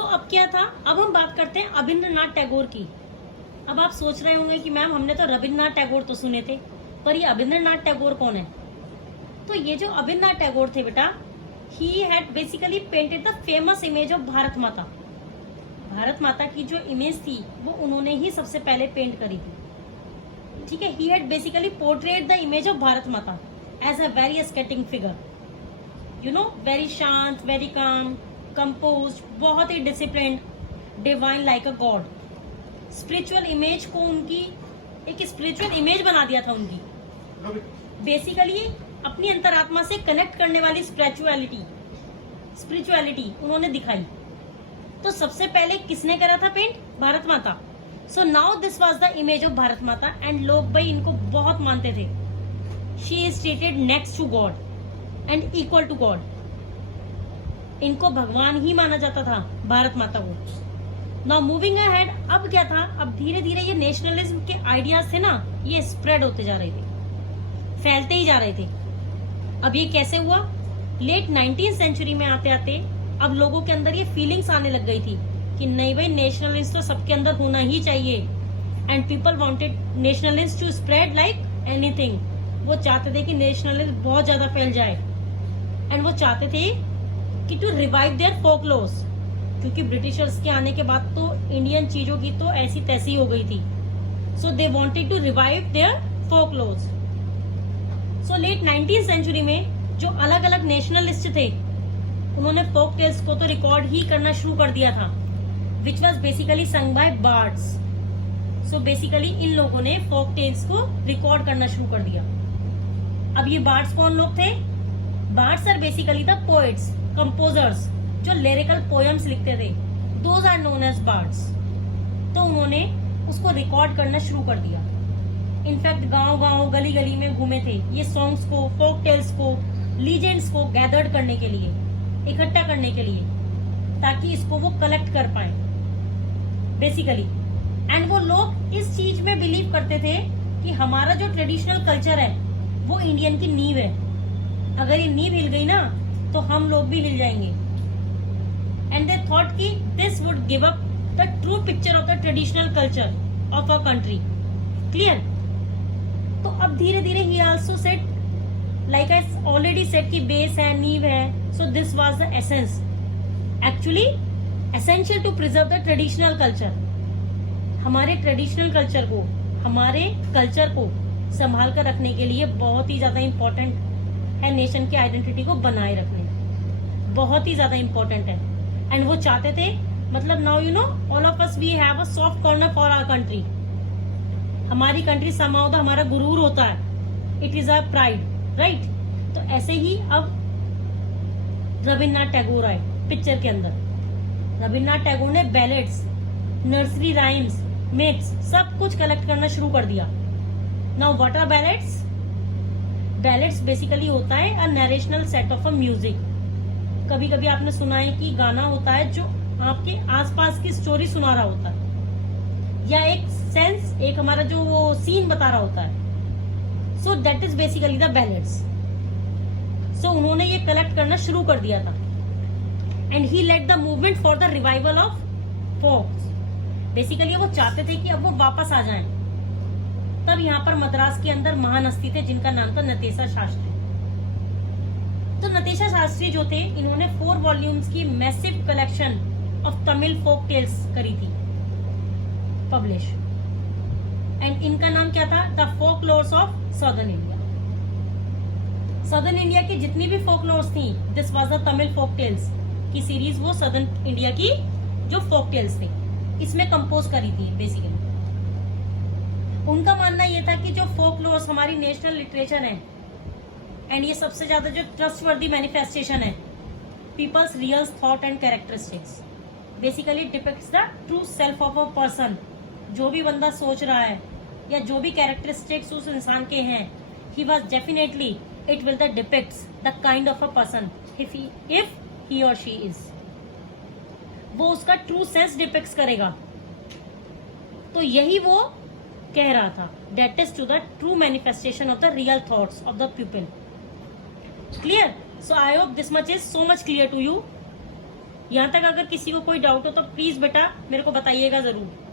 अब क्या था, अब हम बात करते हैं अभिन्द्रनाथ टैगोर की। अब आप सोच रहे होंगे कि मैम हमने तो रविन्द्रनाथ टैगोर तो सुने थे, पर ये अभिन्द्रनाथ टैगोर कौन है? तो ये जो अभिन्द्रनाथ टैगोर थे बेटा, ही had basically painted the famous image of Bharat माता। भारत माता की जो इमेज थी वो उन्होंने ही सबसे पहले पेंट करी थी। ठीक है, he had basically portrayed the image of Bharat Mata as a very aesthetic figure, you know, very शांत, वेरी काम, कंपोज, बहुत ही discipline, divine like a god. Spiritual image को उनकी एक स्पिरिचुअल इमेज बना दिया था उनकी। बेसिकली अपनी अंतरात्मा से कनेक्ट करने वाली स्पिरिचुअलिटी उन्होंने दिखाई। तो सबसे पहले किसने करा था paint? Bharat Mata. So now this was the image of Bharat Mata and लोग भाई इनको बहुत मानते थे। She is treated next to God and equal to God. इनको भगवान ही माना जाता था, भारत माता को। नाउ मूविंग अहेड, अब क्या था, अब धीरे धीरे ये नेशनलिज्म के आइडियाज थे ना, ये स्प्रेड होते जा रहे थे, फैलते ही जा रहे थे। अब ये कैसे हुआ? लेट 19th सेंचुरी में आते आते अब लोगों के अंदर ये फीलिंग्स आने लग गई थी कि नहीं भाई, नेशनलिस्ट तो सबके अंदर होना ही चाहिए। And people wanted nationalist to spread like anything. वो चाहते थे कि नेशनलिज्म बहुत ज्यादा फैल जाए। एंड वो चाहते थे कि टू रिवाइव देयर फोकलोर्स, क्योंकि ब्रिटिशर्स के आने के बाद तो इंडियन चीजों की तो ऐसी तैसी हो गई थी। So they wanted to revive their folklores. So late 19th century में जो अलग अलग नेशनलिस्ट थे, उन्होंने फोक टेल्स को तो रिकॉर्ड ही करना शुरू कर दिया था, which was basically sung by bards. So basically इन लोगों ने फोक टेल्स को रिकॉर्ड करना शुरू कर दिया। अब ये बार्ड्स कौन लोग थे? Bards are basically the poets, composers, जो लिरिकल पोएम्स लिखते थे। Those are known as bards. तो उन्होंने उसको रिकॉर्ड करना शुरू कर दिया। इनफैक्ट गांव गांव, गली गली में घूमे थे ये सॉन्ग्स को, फोक टेल्स को, लीजेंड्स को गैदर्ड करने के लिए, इकट्ठा करने के लिए, ताकि इसको वो कलेक्ट कर पाए बेसिकली। एंड वो लोग इस चीज में बिलीव करते थे कि हमारा जो ट्रेडिशनल कल्चर है वो इंडियन की नींव है। अगर ये नींव हिल गई ना तो हम लोग भी हिल जाएंगे। एंड दे थॉट कि this would give up the true picture of the traditional culture of a country. Clear? तो अब धीरे धीरे ही also set, like I already set की बेस है, नींव है। So this was the essence, actually essential to preserve the traditional culture. हमारे ट्रेडिशनल कल्चर को, हमारे कल्चर को संभाल कर रखने के लिए बहुत ही ज्यादा इंपॉर्टेंट है, नेशन की आइडेंटिटी को बनाए रखने बहुत ही ज्यादा इंपॉर्टेंट है। एंड वो चाहते थे, मतलब now you know all of us we have a soft corner for our country. हमारी कंट्री समाउदा हमारा गुरूर होता है, it is a pride, right? तो ऐसे ही अब रविन्द्रनाथ टैगोर आए पिक्चर के अंदर। रविन्द्रनाथ टैगोर ने बैलेड्स, नर्सरी राइम्स, मिथ्स, सब कुछ कलेक्ट करना शुरू कर दिया। Now what are ballads? Ballads basically होता है a narrational set of a music. कभी कभी आपने सुना है कि गाना होता है जो आपके आसपास की स्टोरी सुना रहा होता है, या एक सेंस, एक हमारा जो वो सीन बता रहा होता है। So that is basically the ballads. So उन्होंने ये कलेक्ट करना शुरू कर दिया था। And he led the movement for the revival of folks. Basically वो चाहते थे कि अब वो वापस आ जाएं। तब यहाँ पर मद्रास के अंदर महान हस्ती थे जिनका नाम था नतेशा शास्त्री। तो नतेशा शास्त्री जो थे, इन्होंने 4 वॉल्यूम्स की massive collection of Tamil folk tales करी थी पब्लिश। एंड इनका नाम क्या था? The folklores of southern India. Southern India की जितनी भी फोकलोर्स थी, this was the Tamil folk tales की सीरीज, वो सदर्न इंडिया की जो फोक टेल्स थे इसमें कंपोज करी थी बेसिकली। उनका मानना यह था कि जो फोकलोर्स हमारी नेशनल लिटरेचर है, एंड ये सबसे ज्यादा जो ट्रस्टवर्दी मैनिफेस्टेशन है, people's real thought and characteristics, basically depicts the true self of a person. जो भी बंदा सोच रहा है या जो भी कैरेक्टरिस्टिक्स उस इंसान के हैं, he was definitely, it will the depicts the kind of a person if he और शी इज। वो उसका ट्रू सेंस डिपिक्ट करेगा। तो यही वो कह रहा था, that is to the true manifestation of the real thoughts of the people. Clear? So I hope this much is so much clear to you. यहाँ तक अगर किसी को कोई डाउट हो तो प्लीज बेटा मेरे को बताइएगा जरूर।